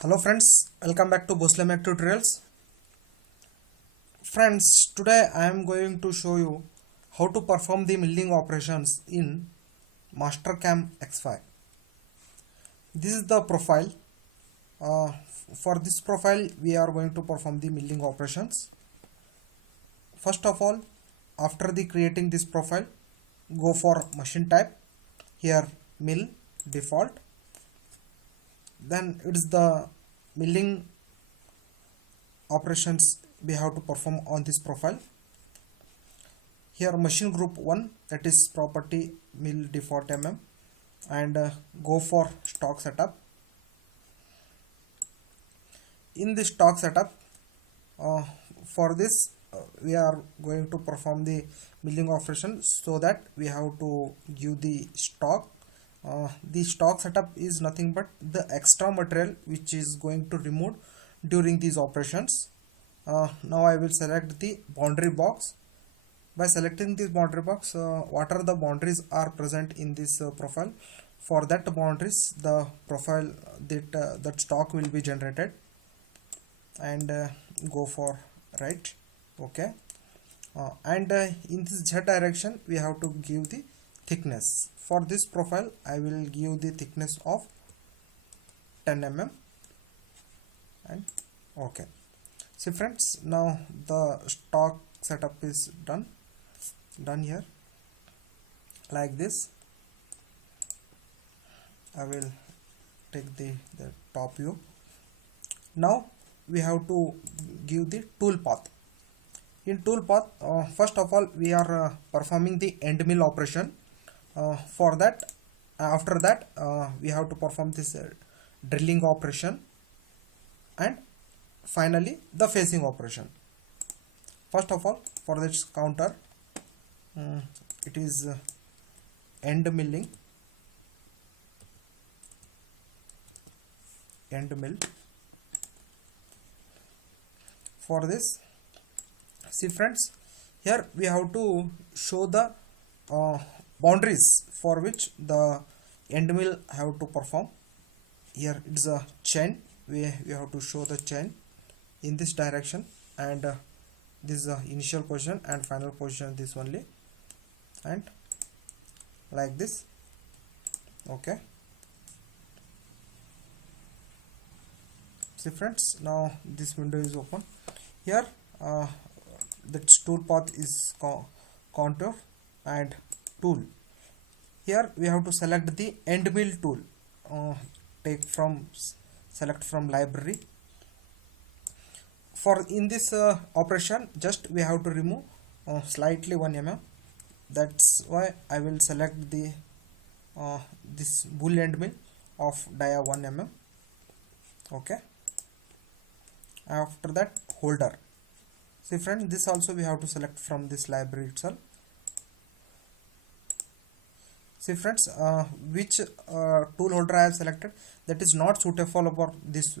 Hello friends, welcome back to Boslemac Tutorials. Friends, today I am going to show you how to perform the milling operations in Mastercam X5. This is the profile. Uh, for this profile, we are going to perform the milling operations. First of all, after the creating this profile, go for machine type. Here mill default. Then it's the milling operations we have to perform on this profile. Here machine group 1, that is property mill default and go for stock setup. In this stock setup, for this we are going to perform the milling operation, so that we have to give the stock. The stock setup is nothing but the extra material which is going to remove during these operations. Now I will select the boundary box. By selecting this boundary box, what are the boundaries are present in this profile? For that boundaries, the profile that stock will be generated, and go for right. Okay. And in this Z direction, we have to give the thickness. For this profile, I will give the thickness of 10 mm, and okay. See friends, now the stock setup is done here like this. I will take the top view. Now we have to give the tool path. In tool path, first of all we are performing the end mill operation. For that, after that we have to perform this drilling operation, and finally the facing operation. First of all, for this counter, it is end milling, end mill. For this, see friends, here we have to show the boundaries for which the end mill have to perform. Here it's a chain. We have to show the chain in this direction, and this is the initial position and final position, this only, and like this. Okay. See friends, now this window is open. Here the tool path is contour and tool. Here we have to select the end mill tool. Select from library. For in this operation, just we have to remove slightly 1 mm. That's why I will select the this bull end mill of dia 1 mm. Okay. After that, holder. See friends, this also we have to select from this library itself. See friends, which tool holder I have selected, that is not suitable for this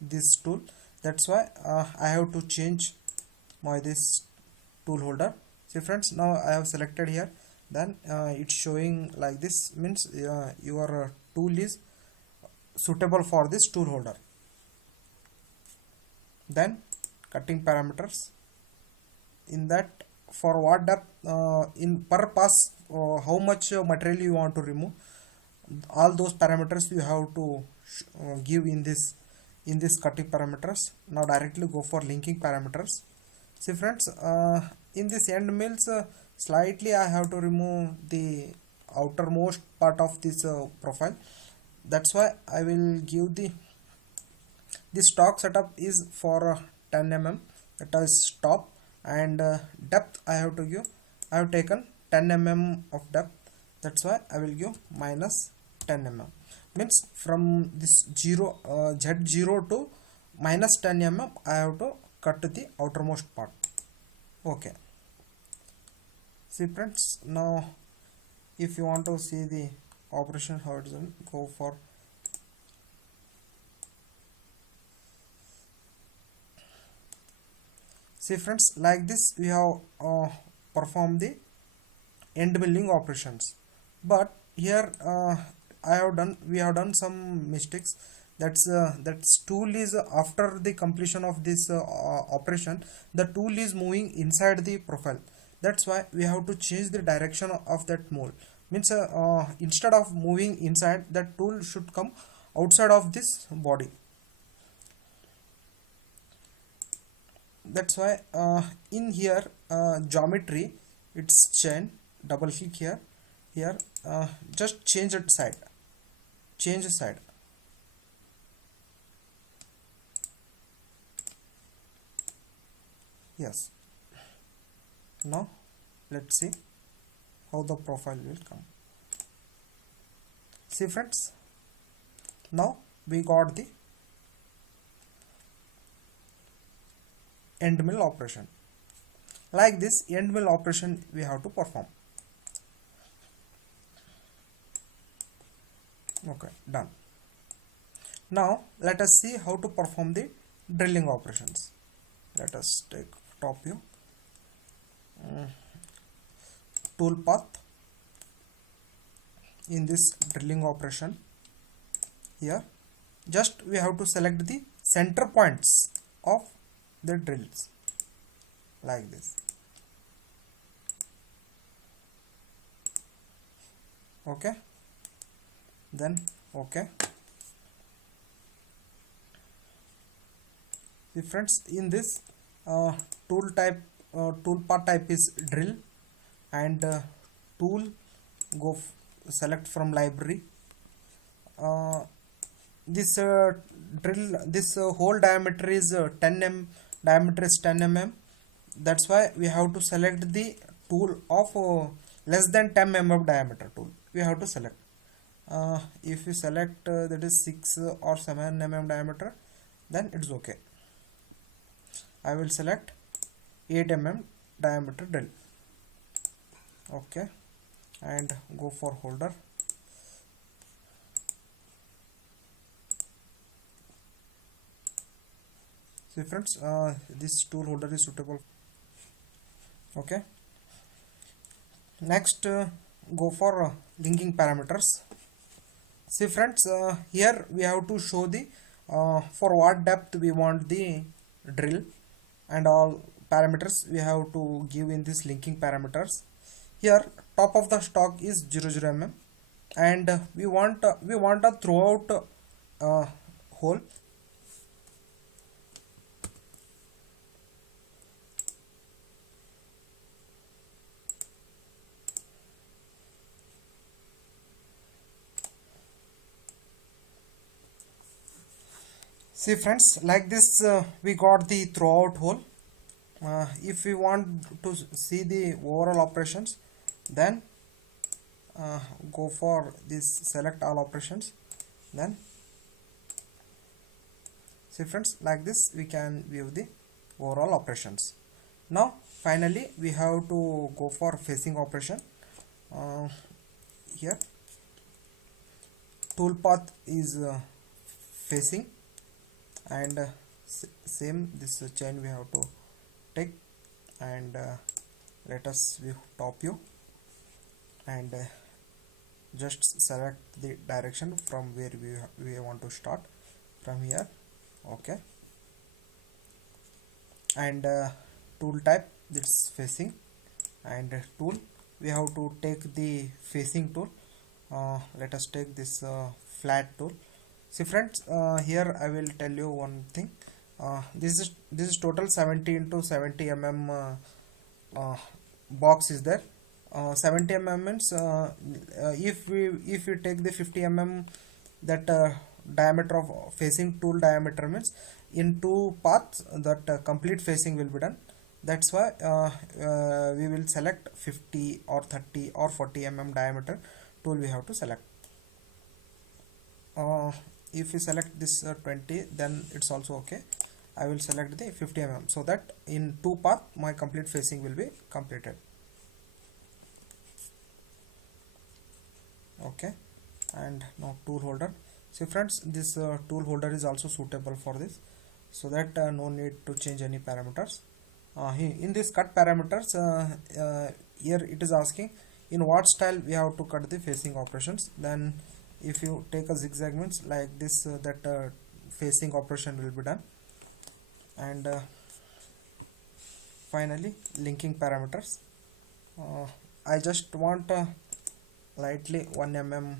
this tool. That's why I have to change my this tool holder. See friends, now I have selected here. Then it's showing like this, means your tool is suitable for this tool holder. Then cutting parameters. In that, for what depth, in per pass, how much material you want to remove, all those parameters you have to give in this cutting parameters. Now directly go for linking parameters. See friends, in this end mills, slightly I have to remove the outermost part of this profile. That's why I will give the stock setup is for 10 mm, that is top, and depth I have to give, I have taken 10 mm of depth. That's why I will give minus 10 mm, means from this Z0 to minus 10 mm I have to cut the outermost part. Okay. See friends, now if you want to see the operation how it is done, go for see friends, like this we have performed the end milling operations. But here we have done some mistakes. that's tool is after the completion of this operation, the tool is moving inside the profile. That's why we have to change the direction of that mold. Means instead of moving inside, that tool should come outside of this body. That's why in here geometry, it's chain, double click here, here just change it side, change the side. Yes, now let's see how the profile will come. See friends, now we got the end mill operation. Like this end mill operation we have to perform. Okay, done. Now let us see how to perform the drilling operations. Let us take top view, tool path. In this drilling operation, here just we have to select the center points of the drills like this. Okay, then okay. See friends, in this tool type, tool path type is drill, and tool go select from library. This drill, this hole diameter is 10 mm, diameter is 10 mm. That's why we have to select the tool of less than 10 mm diameter tool. We have to select. If we select that is 6 or 7 mm diameter, then it's okay. I will select 8 mm diameter drill. Okay, and go for holder. See friends, this tool holder is suitable. Okay, next go for linking parameters. See friends, here we have to show the for what depth we want the drill, and all parameters we have to give in this linking parameters. Here top of the stock is 00 mm, and we want a throughout hole. See friends, like this we got the throughout hole. If we want to see the overall operations, then go for this select all operations. Then see friends, like this we can view the overall operations. Now finally we have to go for facing operation. Here tool path is facing, and same this chain we have to take, and let us view top view, and just select the direction from where we want to start from here. Okay, and tool type, this facing, and tool we have to take the facing tool. Let us take this flat tool. See friends, here I will tell you one thing. This is total 70 into 70 mm box is there. 70 mm means if we take the 50 mm, that diameter of facing tool diameter means in two paths that complete facing will be done. That's why we will select 50 or 30 or 40 mm diameter tool we have to select. If we select this 20, then it's also okay. I will select the 50 mm, so that in two path my complete facing will be completed. Okay, and now tool holder. See friends, this tool holder is also suitable for this, so that no need to change any parameters. In this cut parameters, here it is asking in what style we have to cut the facing operations. Then if you take a zigzag means like this, that facing operation will be done. And finally linking parameters, I just want lightly 1 mm,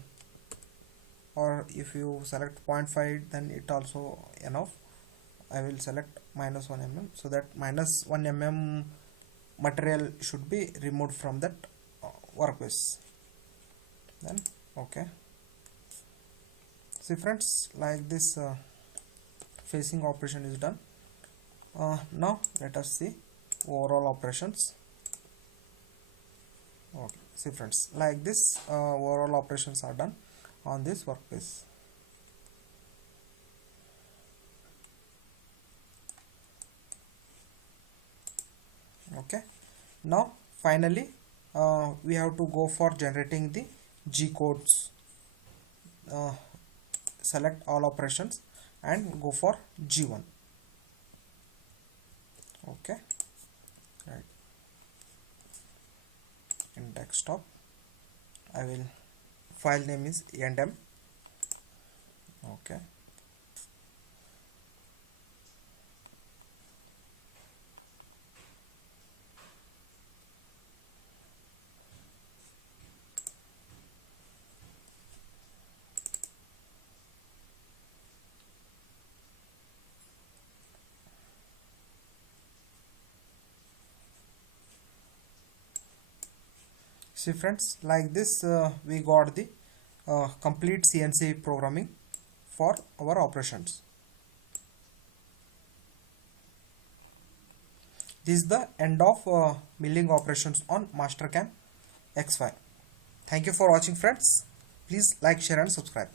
or if you select 0.5 then it also enough. I will select -1 mm, so that -1 mm material should be removed from that workpiece. Then okay, see friends, like this facing operation is done. Now let us see overall operations. Okay, see friends, like this overall operations are done on this workpiece. Okay, now finally we have to go for generating the G codes. Select all operations and go for G1. Okay, right, in desktop I will, file name is endm. Okay, see friends, like this we got the complete CNC programming for our operations. This is the end of milling operations on Mastercam X5. Thank you for watching friends. Please like, share and subscribe.